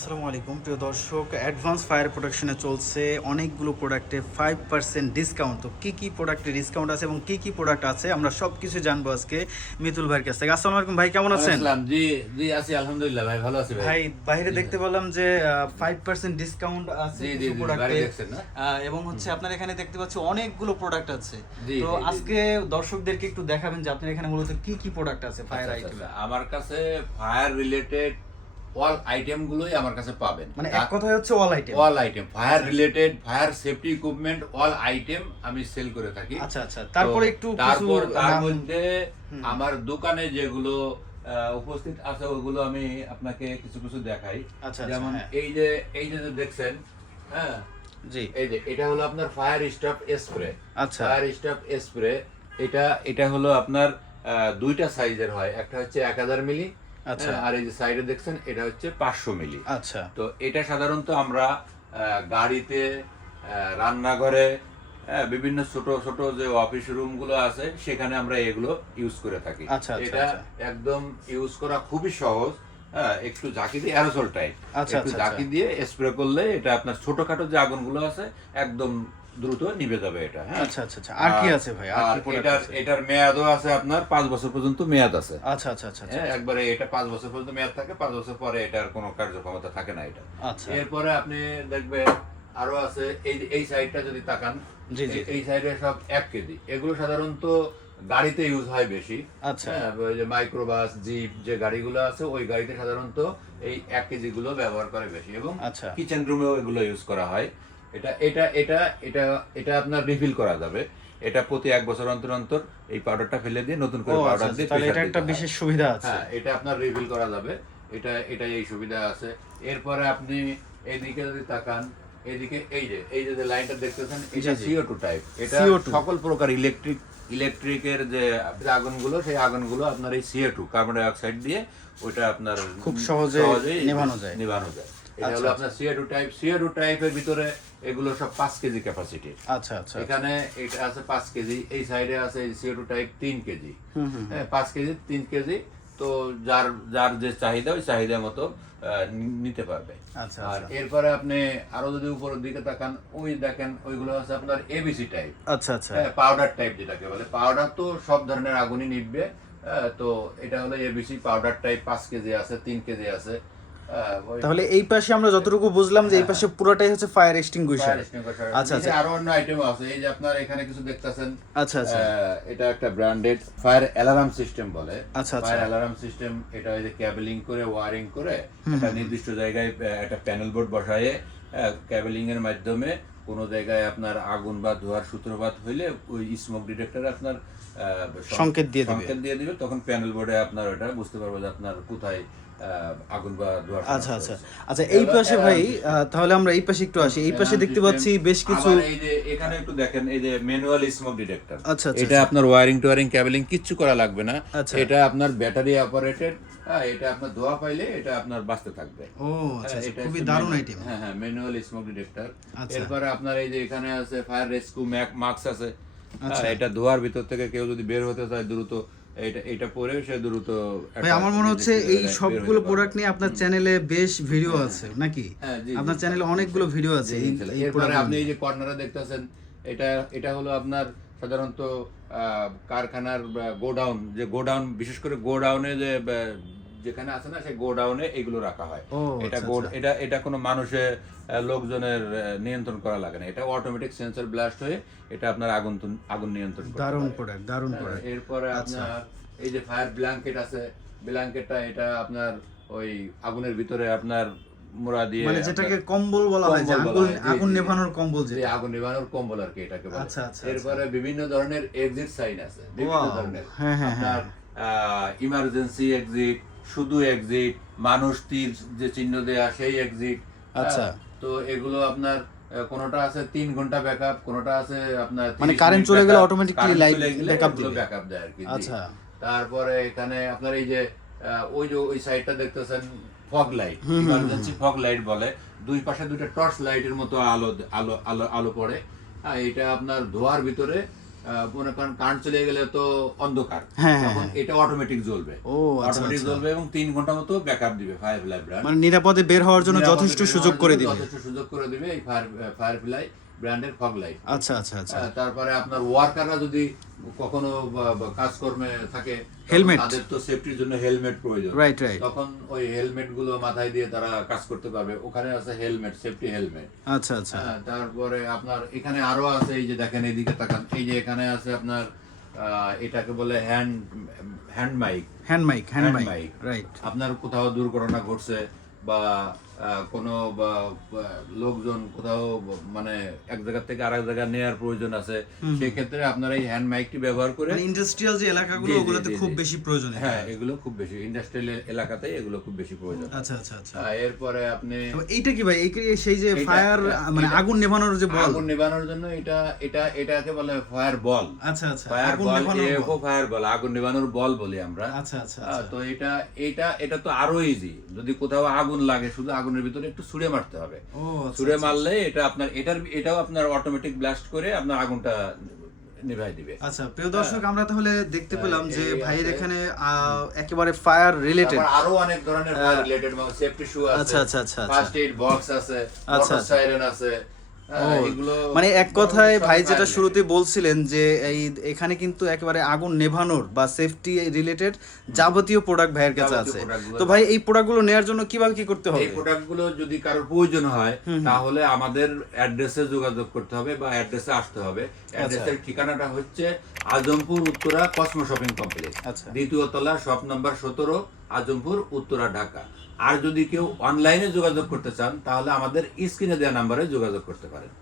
আসসালামু আলাইকুম প্রিয় দর্শক, অ্যাডভান্স ফায়ার প্রোটেকশনে চলছে অনেকগুলো প্রোডাক্টে 5% ডিসকাউন্ট। তো কী কী প্রোডাক্টে ডিসকাউন্ট আছে এবং কী কী প্রোডাক্ট আছে আমরা সব কিছু জানবো আজকে মিতুল ভাইয়ের কাছ থেকে। আসসালামু আলাইকুম ভাই, কেমন আছেন? জি জি আছি, আলহামদুলিল্লাহ ভাই, ভালো আছি ভাই। ভাই বাইরে দেখতে পেলাম যে 5% ডিসকাউন্ট আছে জি জি কিছু জি, প্রোডাক্টে, বাইরে দেখছেন না? এবং হচ্ছে আপনার এখানে দেখতে পাচ্ছি অনেকগুলো প্রোডাক্ট আছে। জি, তো জি, জি, আজকে দর্শকদেরকে একটু দেখাবেন যে আপনার এখানে মূলত কি কি প্রোডাক্ট আছে ফায়ার আচ্ছা, আইটেম। আচ্ছা, আমার কাছে ফায়ার রিলেটেড অল আইটেম গুলোই আমার কাছে পাবেন। মানে এক কথায় হচ্ছে all item. All item fire related, fire safety equipment, all item আমি সেল করে থাকি। আচ্ছা আচ্ছা, তারপরে একটু কিছু তারপর তার নাম- মধ্যে আমার দোকানে যেগুলো উপস্থিত আছে ওগুলো আমি আপনাকে কিছু কিছু দেখাই। আচ্ছা, যেমন হ্যাঁ। এই যে দেখছেন, হ্যাঁ, জি এই যে এটা হলো আপনার ফায়ার স্টপ স্প্রে। আচ্ছা ফায়ার স্টপ স্প্রে এটা হলো আপনার দুইটা সাইজের হয়, একটা হচ্ছে 1000 মিলি, আচ্ছা আর এই যে সাইডে দেখছেন এটা হচ্ছে 500 মিলি। আচ্ছা তো এটা সাধারণত আমরা গাড়িতে, রান্নাঘরে, বিভিন্ন ছোট ছোট যে অফিস রুম গুলো আছে সেখানে আমরা এগুলো ইউজ করে থাকি। আচ্ছা, আচ্ছা, এটা আচ্ছা। একদম ইউজ করা খুবই সহজ। হ্যাঁ, একটু ঝাঁকি দিয়ে অ্যারোসল টাইপ, আচ্ছা, একটু আচ্ছা, ঝাঁকি আচ্ছা। দিয়ে স্প্রে করলে এটা আপনার ছোটখাটো যে আগুনগুলো আছে একদম দ্রুত নিভে যাবে এটা। হ্যাঁ, আচ্ছা আচ্ছা আচ্ছা, আর কি আছে ভাই? আর আর কি প্রোডাক্ট এটার আছে? এটার মেয়াদও আছে আপনার 5 বছর পর্যন্ত মেয়াদ আছে। আচ্ছা আচ্ছা আচ্ছা আচ্ছা হ্যাঁ, একবারে এটা 5 বছর পর্যন্ত মেয়াদ থাকে, 5 বছর পরে এটার কোনো কার্যক্ষমতা থাকে না এটা। আচ্ছা। এরপরে আপনি দেখবেন আরো আছে, এই সাইডটা যদি তাকান, জি, জি, জি। এই সাইডে সব 1 কেজি। এগুলো সাধারণত গাড়িতে ইউজ হয় বেশি। আচ্ছা। হ্যাঁ, ওই যে মাইক্রোবাস, জিপ যে গাড়িগুলো আছে ওই গাড়িতে সাধারণত এই 1 কেজি গুলো ব্যবহার করে বেশি, এবং আচ্ছা। কিচেন রুমেও এগুলো ইউজ করা হয়। এটা এটা এটা এটা এটা আপনার রিফিল করা যাবে। এটা প্রতি 1 বছর অন্তর অন্তর এই পাউডারটা ফেলে দিয়ে নতুন করে ও আচ্ছা পাউডার আচ্ছা, দিয়ে তাহলে pressure এটা একটা দিতে হয়। বিশেষ সুবিধা আছে। হ্যাঁ, এটা আপনার রিফিল করা যাবে। এটা এই সুবিধা আছে। এরপরে আপনি এদিকে যদি তাকান, এদিকে এই যে লাইনটা দেখতেছেন, এটা জি, জি। CO2 type. এটা CO2 সকল প্রকার ইলেকট্রিকের যে আগুনগুলো, সেই আগুনগুলো আপনার এই CO2 কার্বন ডাই অক্সাইড দিয়ে ওইটা আপনার খুব সহজেই নেভানো যায়। এটা আচ্ছা, হলো আচ্ছা। আপনার CO2 টাইপের ভিতরে এগুলো সব 5 কেজি ক্যাপাসিটি। আচ্ছা আচ্ছা এখানে এটা আছে 5 কেজি, এই সাইডে আছে এই CO2 টাইপ 3 কেজি। হ্যাঁ, 5 কেজি 3 কেজি। তো যার যার যে চাহিদা ওই চাহিদা মতো নিতে পারবে। আচ্ছা আর আচ্ছা এরপরে আপনি আরো যদি উপরের দিকে তাকান, ওই দেখেন ওইগুলো আছে আপনার ABC টাইপ। আচ্ছা আচ্ছা। হ্যাঁ, পাউডার টাইপ যেটাকে বলে। পাউডার তো সব ধরনের আগুনই নিভবে। তো এটা হলো ABC পাউডার টাইপ, 5 কেজি আছে, 3 কেজি আছে। তাহলে এই পাশে আমরা যতটুকু বুঝলাম যে এই পাশে পুরোটাই হচ্ছে ফায়ার এক্সটিংগুইশার। আচ্ছা আচ্ছা আরো অন্য আইটেম আছে, এই যে আপনার এখানে কিছু দেখতেছেন। আচ্ছা আচ্ছা এটা একটা ব্র্যান্ডেড ফায়ার অ্যালার্ম সিস্টেম বলে। আচ্ছা, আচ্ছা। ফায়ার অ্যালার্ম সিস্টেম, এটা এই যে কেবলিং করে, ওয়্যারিং করে একটা নির্দিষ্ট জায়গায় একটা প্যানেল বোর্ড বসায়ে কেবলিং এর মাধ্যমে কোনো জায়গায় আপনার আগুন বা ধোঁয়ার সূত্রপাত হইলে ওই স্মোক ডিটেক্টর আপনার সংকেত দিয়ে দিবে। সংকেত দিয়ে দিবে। তখন প্যানেল বোর্ডে আপনার ওটা বুঝতে পারবে যে আপনার কোথায় আগুন বা ধোঁয়ার আচ্ছা সমস্যা আচ্ছা হচ্ছে। আচ্ছা। এই এটা পাশে ভাই, alarm system। তাহলে আমরা এই পাশে একটু আসি। এই পাশে Alarm দেখতে system। পাচ্ছি বেশ কিছু। আবার এই যে এখানে একটু দেখেন, এই যে ম্যানুয়াল স্মোক ডিটেক্টর। আচ্ছা আচ্ছা এটা আপনার ওয়্যারিং টোয়ারিং কেবলিং কিচ্ছু করা লাগবে না। আচ্ছা। এটা আপনার ব্যাটারি অপারেটেড। হ্যাঁ, এটা আপনার ধোঁয়া পাইলে এটা আপনার বাঁচতে থাকবে। ও আচ্ছা হ্যাঁ, আচ্ছা, এটা খুবই হচ্ছে দারুণ আইটেম। হ্যাঁ হ্যাঁ, ম্যানুয়াল স্মোক ডিটেক্টর। আচ্ছা। এরপরে আপনার এই যে এখানে আছে ফায়ার রেস্কিউ মাস্ক আছে। আচ্ছা। এটা ধোঁয়ার ভিতর থেকে কেউ যদি বের হতে চায় দ্রুত, এটা পরে সে দ্রুত ভাই আমার মনে হচ্ছে এই সবগুলো প্রোডাক্ট নিয়ে আপনার চ্যানেলে বেশ ভিডিও আছে নাকি? হ্যাঁ, জি, আপনার জি। চ্যানেলে অনেকগুলো ভিডিও আছে এই এই এরপরে প্রোডাক্ট আপনি এই যে কর্নারে দেখতেছেন, এটা হলো আপনার সাধারণত কারখানার গোডাউন, যে গোডাউন, বিশেষ করে গোডাউনে যে যেখানে আছে না, সেই গোডাউনে এগুলো রাখা হয়। ও এটা আচ্ছা, আচ্ছা। এটা কোনো মানুষের লোকজনের নিয়ন্ত্রণ করা লাগে না। এটা অটোমেটিক সেন্সর ব্লাস্ট হয়ে এটা আপনার আগুন নিয়ন্ত্রণ করতে দারুণ পারে। প্রোডাক্ট, দারুণ হ্যাঁ, প্রোডাক্ট। এরপরে আচ্ছা। আপনার এই যে ফায়ার ব্ল্যাঙ্কেট আছে। ব্ল্যাঙ্কেটটা এটা আপনার ওই আগুনের ভিতরে আপনার মোড়া দিয়ে, মানে যেটাকে কম্বল বলা হয়, যে কম্বল বলা আগুন হয়, জি, আগুন জি। নেভানোর কম্বল যে যেটা। আগুন নেভানোর কম্বল আর কি এটাকে বলে। আচ্ছা, আচ্ছা, এরপরে বিভিন্ন ধরনের এক্সিট সাইন আছে, বিভিন্ন Wow! ধরনের। হ্যাঁ, হ্যাঁ, আপনার ইমার্জেন্সি এক্সিট, শুধু এক্সিট, মানুষ তীর যে চিহ্ন দেয়া সেই এক্সিট। আচ্ছা। তো এগুলো আপনার কোনোটা আছে 3 ঘন্টা ব্যাকআপ, কোনোটা আছে আপনার মানে 30 কারেন্ট মিনিট চলে গেলে backup, অটোমেটিকলি current লাইট চলে গেলে ব্যাকআপ এগুলো দিবে। ব্যাকআপ দেয় আর কি। জি। আচ্ছা। তারপরে এখানে আপনার এই যে ওই যে ওই সাইডটা দেখতেছেন, fog light, emergency fog light বলে। দুই পাশে দুইটা টর্চ লাইটের মতো আলো আলো আলো আলো পড়ে। এটা আপনার ধোয়ার ভিতরে মনে করেন কারেন্ট চলে গেলে তো অন্ধকার, হ্যাঁ, হ্যাঁ, তখন এটা অটোমেটিক জ্বলবে। ও আচ্ছা অটোমেটিক আচ্ছা, জ্বলবে এবং 3 ঘন্টা মতো ব্যাকআপ দিবে ফায়ারফ্লাই ব্র্যান্ড। মানে নিরাপদে বের হওয়ার জন্য যথেষ্ট সুযোগ করে দিবে। যথেষ্ট সুযোগ করে দিবে এই ফায়ারফ্লাই ব্র্যান্ডের ফগ লাইট। আচ্ছা আচ্ছা আচ্ছা, তারপরে আপনার ওয়ার্কাররা যদি কখনো কাজকর্মে থাকে, হেলমেট, তাদের তো সেফটির জন্য হেলমেট প্রয়োজন, রাইট রাইট, তখন ওই হেলমেট গুলো মাথায় দিয়ে তারা কাজ করতে পারবে। ওখানে আছে হেলমেট, সেফটি হেলমেট। আচ্ছা আচ্ছা, তারপরে আপনার এখানে আরো আছে, এই যে দেখেন এদিকে তাকান, এই যে এখানে আছে আপনার এটাকে বলে hand mic. Hand mic, right. আপনার কোথাও দুর্ঘটনা ঘটছে বা কোনো লোকজন কোথাও মানে এক জায়গা থেকে আরেক জায়গায় নেওয়ার প্রয়োজন আছে, সেই ক্ষেত্রে আপনার এই হ্যান্ড মাইকটি ব্যবহার করে, ইন্ডাস্ট্রিয়াল যে এলাকাগুলো ওগুলোতে খুব বেশি প্রয়োজন। হ্যাঁ, এগুলো খুব বেশি ইন্ডাস্ট্রিয়াল এলাকাতে এগুলো খুব বেশি প্রয়োজন। আচ্ছা আচ্ছা আচ্ছা, এরপরে আপনি এইটা কি ভাই, সেই যে ফায়ার মানে আগুন নেভানোর যে বল, আগুন নেভানোর জন্য এটাকে বলে ফায়ার বল। আচ্ছা আচ্ছা, ফায়ার বল, ফায়ার বল, আগুন নেভানোর বল বলি আমরা। আচ্ছা আচ্ছা, তো এটা তো আরো ইজি। যদি কোথাও আগুন লাগে, শুধু আগুনের ভিতরে একটু ছুঁড়ে মারতে হবে। ছুঁড়ে মারলে এটা আপনার এটাও আপনার অটোমেটিক ব্লাস্ট করে আপনার আগুনটা নিভাই দিবে। আচ্ছা প্রিয় দর্শক, আমরা তাহলে দেখতে পেলাম যে ভাইয়ের এখানে একেবারে ফায়ার রিলেটেড আরো অনেক ধরনের ফায়ার রিলেটেড সেফটি শু আছে, আচ্ছা আচ্ছা আচ্ছা, ফার্স্ট এইড বক্স আছে, আচ্ছা ওয়াটার সাইরেন আছে। মানে এক কথায় ভাই যেটা শুরুতে বলছিলেন যে এখানে কিন্তু একেবারে আগুন নেভানোর বা সেফটি রিলেটেড যাবতীয় প্রোডাক্ট ভাইয়ের কাছে আছে। তো ভাই এই প্রোডাক্টগুলো নেয়ার জন্য কিভাবে কি করতে হবে? এই প্রোডাক্টগুলো যদি কারোর প্রয়োজন হয় তাহলে আমাদের অ্যাড্রেসে যোগাযোগ করতে হবে বা অ্যাড্রেসে আসতে হবে। অ্যাড্রেসের ঠিকানাটা হচ্ছে Azampur Uttara Cosmo shopping complex, দ্বিতীয় তলা, শপ নাম্বার 17, আজমপুর উত্তরা, ঢাকা। আর যদি কেউ অনলাইনে যোগাযোগ করতে চান তাহলে আমাদের স্ক্রিনে দেওয়া নাম্বারে যোগাযোগ করতে পারেন।